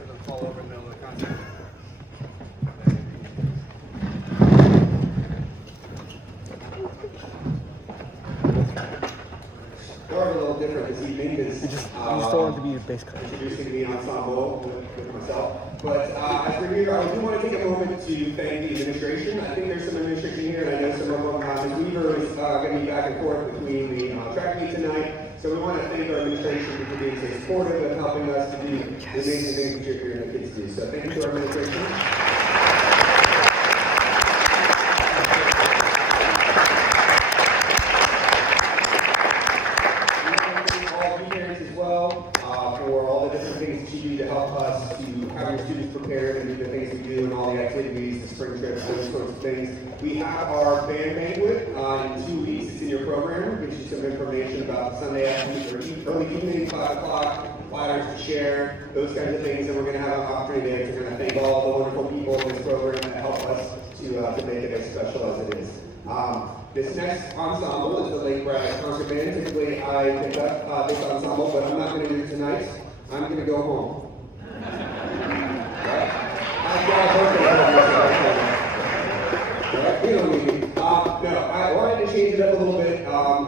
so it doesn't fall over in the middle of the concert. We're a little different this evening because You just don't want to be your bass player. introducing the ensemble with myself. But as we're here, I do want to take a moment to thank the administration. I think there's some administration here, and I know some of them. Ms. Weaver is going to be back and forth between the track meet tonight. So we want to thank our administration for being so supportive and helping us to do the amazing things that you're hearing the kids do. So thank you to our administration. For all the different things that you do to help us to have your students prepared and do the things we do and all the activities, the spring trips, those sorts of things. We have our band banquet in 2 weeks. It's in your program. It gives you some information about Sunday afternoon or early evening, 5 o'clock, platters to share, those kinds of things. And we're going to have an opportunity there to kind of thank all the wonderful people in this program that help us to make it as special as it is. This next ensemble is the Lake Braddock Concert Band. Typically, I pick up this ensemble, but I'm not going to do it tonight. I'm going to go home. Right? I've got a birthday. Right? You don't need me. No, I wanted to change it up a little bit.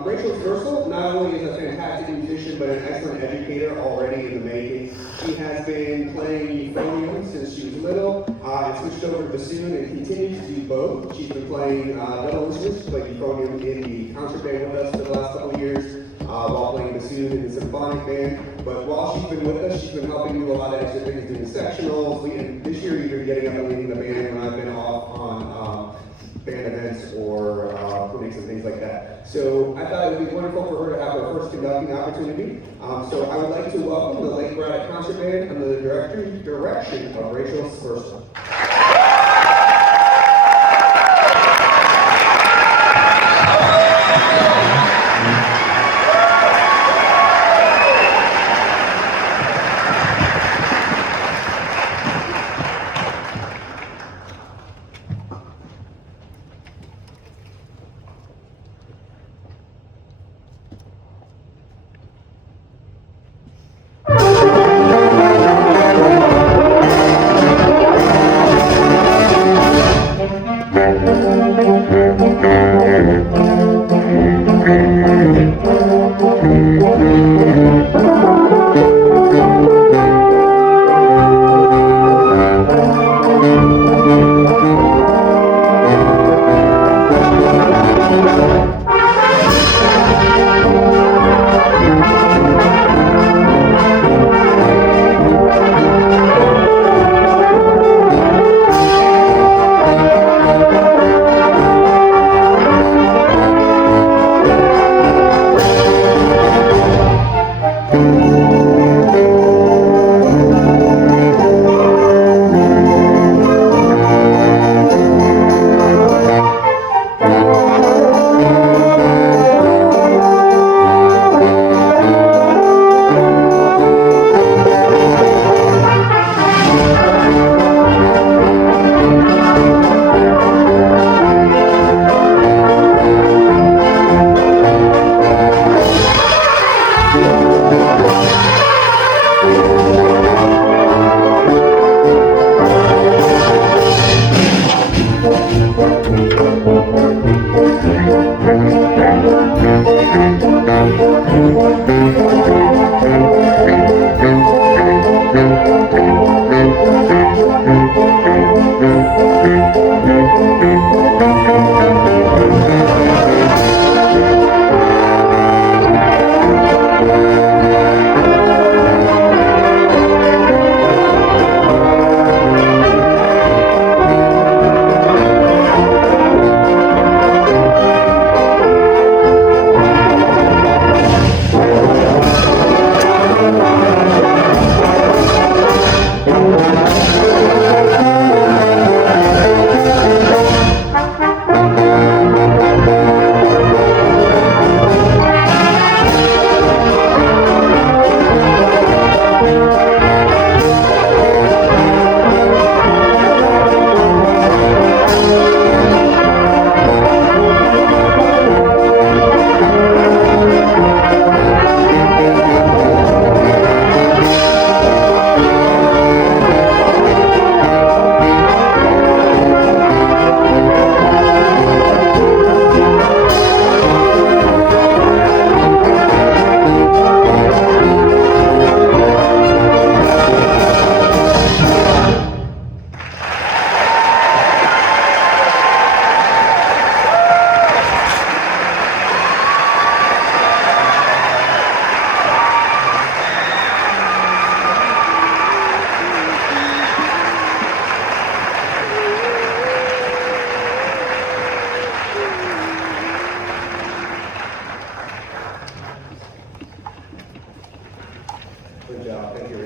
Rachel Versal not only is a fantastic musician, but an excellent educator already in the making. She has been playing euphonium since she was little, and switched over to bassoon and continues to do both. She's been playing double instruments. She played euphonium in the concert band with us for the last couple of years, while playing bassoon in the symphonic band. But while she's been with us, she's been helping do a lot of extra things, doing sectionals, leading. This year, you've been getting up and leading the band when I've been off on band events or clinics and things like that. So I thought it would be wonderful for her to have her first conducting opportunity. So I would like to welcome the Lake Braddock Concert Band under the direction of Rachel Versal.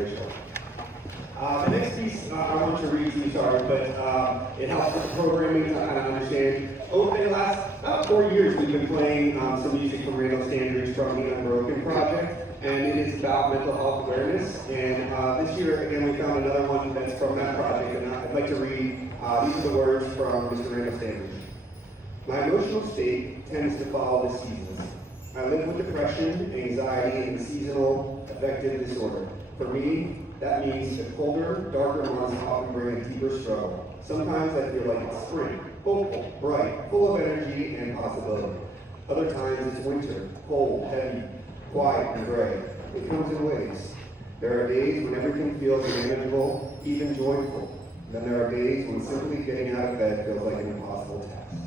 Rachel. The next piece I want to read to you, sorry, but it helps with the programming to kind of understand. Over the last about 4 years, we've been playing some music from Randall Standards from the Unbroken Project, and it is about mental health awareness. And this year, again, we found another one that's from that project, and I'd like to read, these are the words from Mr. Randall Standards. My emotional state tends to follow the seasons. I live with depression, anxiety, and seasonal affective disorder. For me, that means the colder, darker months often bring a deeper struggle. Sometimes I feel like it's spring, hopeful, bright, full of energy and possibility. Other times it's winter, cold, heavy, quiet, and gray. It comes in waves. There are days when everything feels manageable, even joyful. Then there are days when simply getting out of bed feels like an impossible task.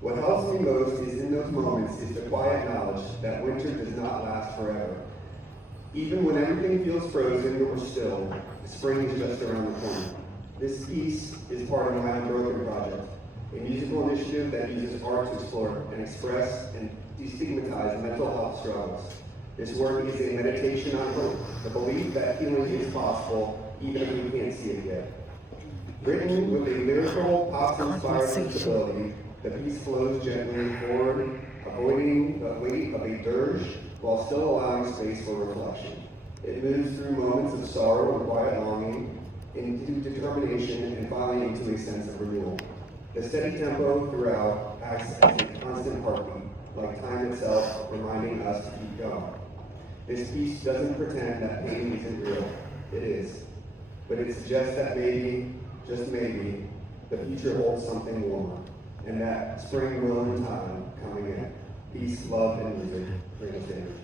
What helps me most is in those moments is the quiet knowledge that winter does not last forever. Even when everything feels frozen or still, spring is just around the corner. This piece is part of my Unbroken Project, a musical initiative that uses art to explore and express and destigmatize mental health struggles. This work is a meditation on hope, the belief that healing is possible even if we can't see it yet. Written with a lyrical, pop-inspired sensibility, the piece flows gently forward, avoiding the weight of a dirge while still allowing space for reflection. It moves through moments of sorrow and quiet longing, into determination, and finally into a sense of renewal. The steady tempo throughout acts as a constant heartbeat, like time itself reminding us to keep going. This piece doesn't pretend that pain isn't real. It is. But it suggests that maybe, just maybe, the future holds something warmer, and that spring will in time coming in. Peace, love, and music. Randall Standards.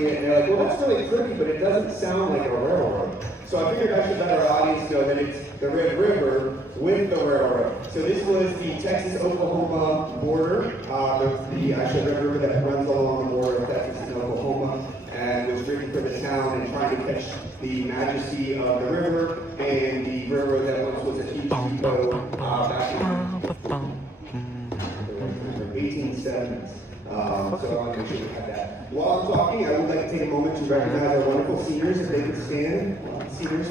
referencing it, and they're like, well, that's really pretty, but it doesn't sound like a railroad. So I figured I should let our audience know that it's the Red River with the railroad. So this was the Texas-Oklahoma border, the Red River that runs along the border of Texas and Oklahoma, and was written for the town and trying to catch the majesty of the river and the railroad that once was a huge depot back in the 1870s. So I want to make sure we have that. While I'm talking, I would like to take a moment to recognize our wonderful seniors, if they could stand. Seniors.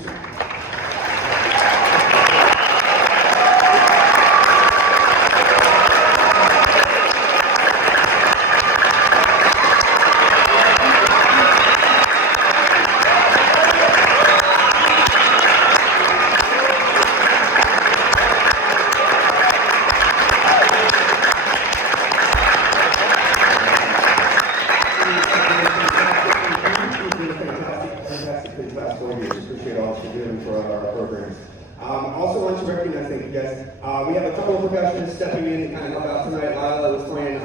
Also want to recognize, thank you guys. We have a couple of percussionists stepping in and kind of help out tonight. Lila was playing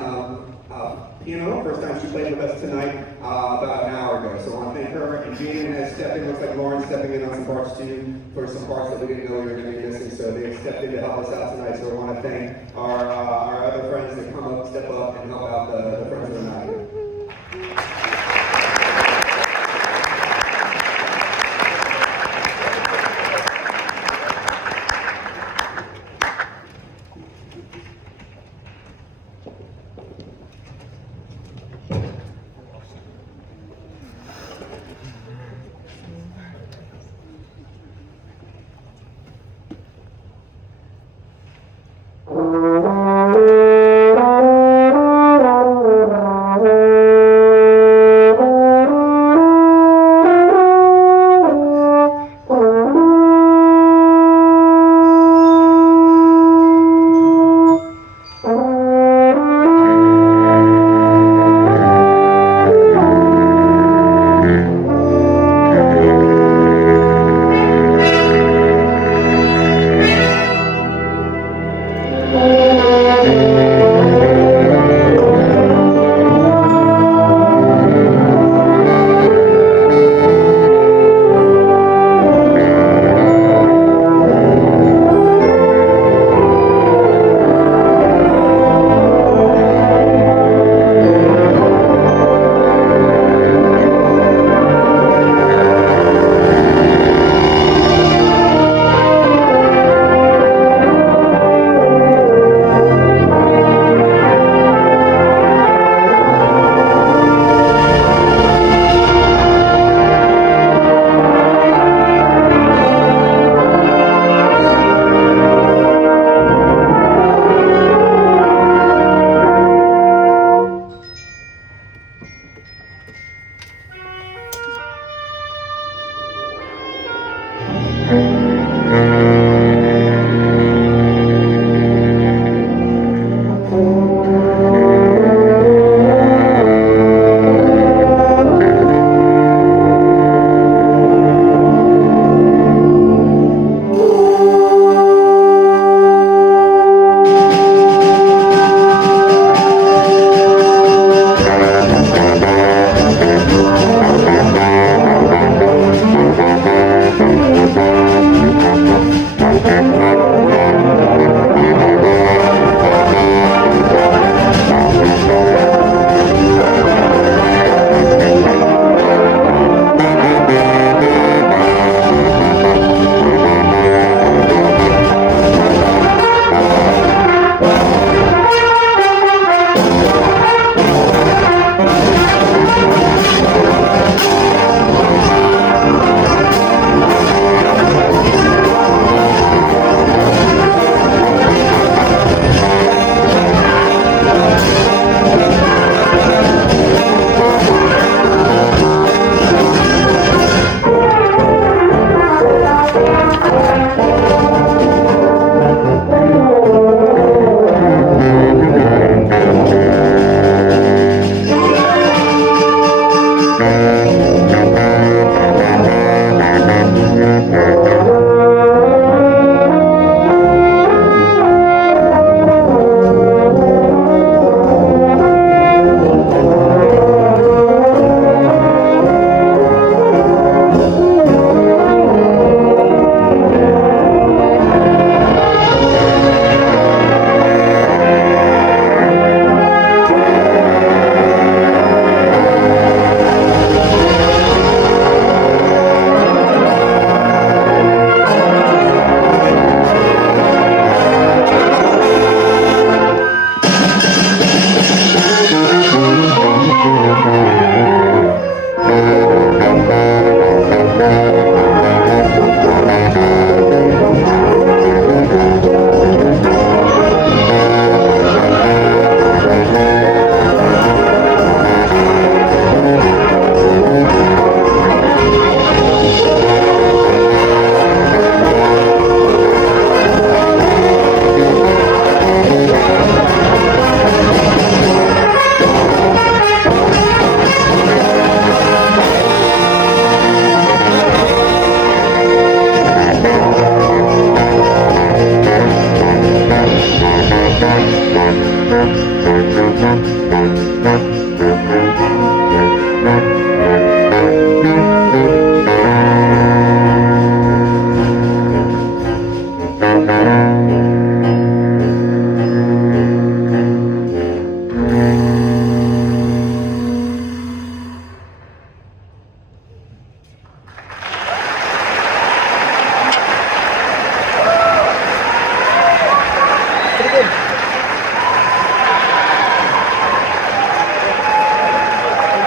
piano, first time she played with us tonight, about an hour ago. So I want to thank her. And Jaden has stepped in, looks like Lauren's stepping in on some parts too, for some parts that we didn't know we were going to be missing. So they stepped in to help us out tonight. So we want to thank our other friends that come up, step up, and help out the friends that are not here.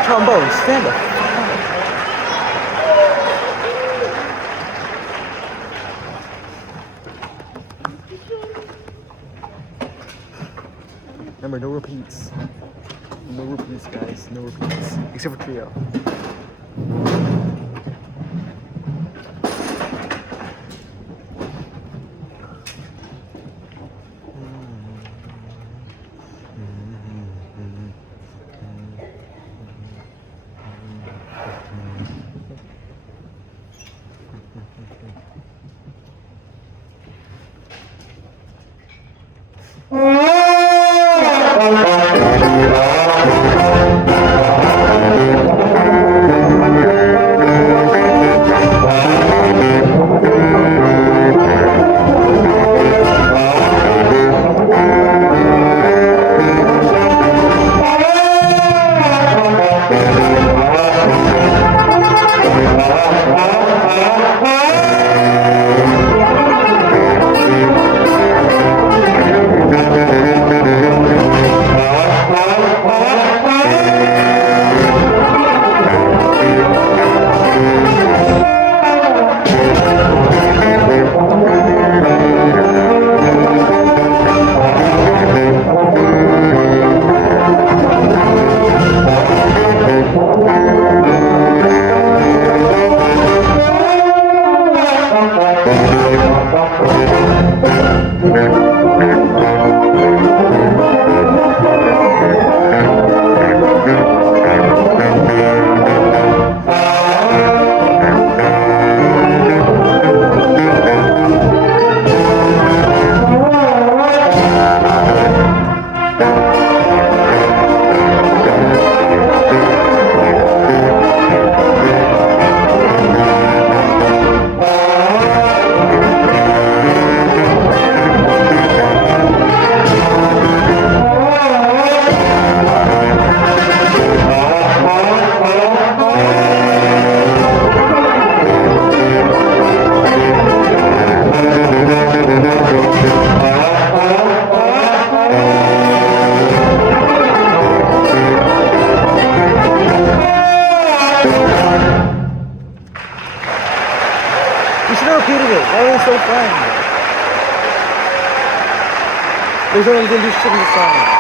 Trombone, stand up. Remember, no repeats. No repeats, guys. No repeats. Except for trio. You should have repeated it. That was so fun. There's no one who's gonna do shit in the song.